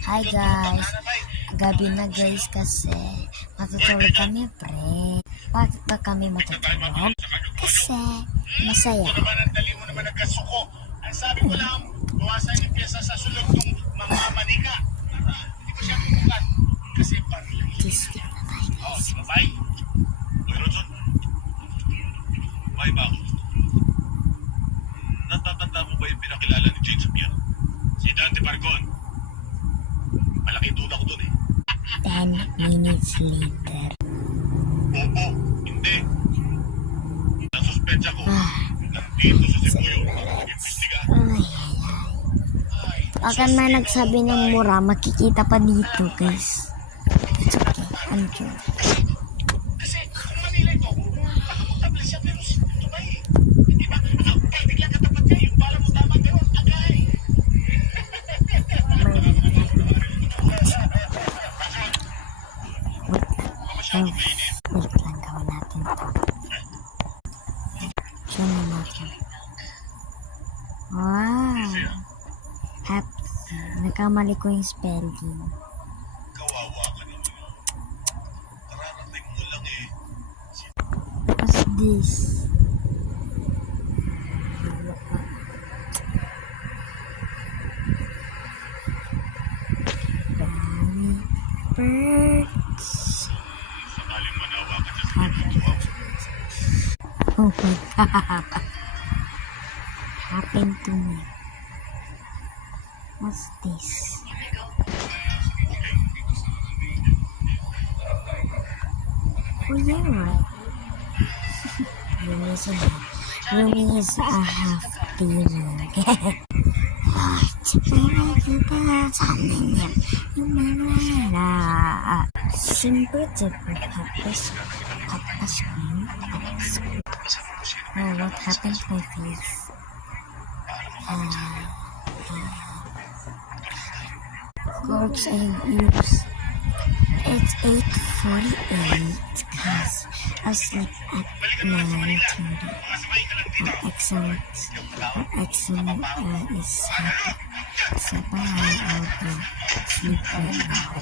Hi guys, gabi na guys kasi matutulog kami pre. Bakit ba kami matutulog? Kasi masaya. Ang sabi ko lang, bawasan yung pyesa sa sulog ng mga manika. Hindi ko siya tutukan. Kasi parang lang yun. Discount na tayo guys. Bye. Uy, Rodson. Bye ba ako? Natatanda mo ba yung pinakilala ni Jane sa piano? Si Dante Pargon. Malaking duda ko dun eh. 10 minutes later. Opo, hindi. Nasuspensya ko. Nandito sa Sibuyo. Imbestiga. Baka na nagsabi ng mura, makikita pa dito guys. It's okay, I'm sure. Kasi kung Manila ito, makamutabli siya pero si Dubai. Di ba? Pag biglang katapat niya, yung bala mo tama gano'n, agay. Wait lang, gawin natin ito. Show na natin. Wow! Happy. Nagkamali ko yung spelling. Kawawa ka naman. Kararating mo lang eh. What's this? Birds. Sakaling manawa ka dyan sa kapwa. Oh my god. Happened to me. What's this? Oh yeah, right. Rumi is a half demon. Simple Tipper Papa's screen. Oh, what happened to my face? Corks I use. It's 8:48 because I sleep at 9:30. Our exam is happening. So bye, I'll go sleep right now.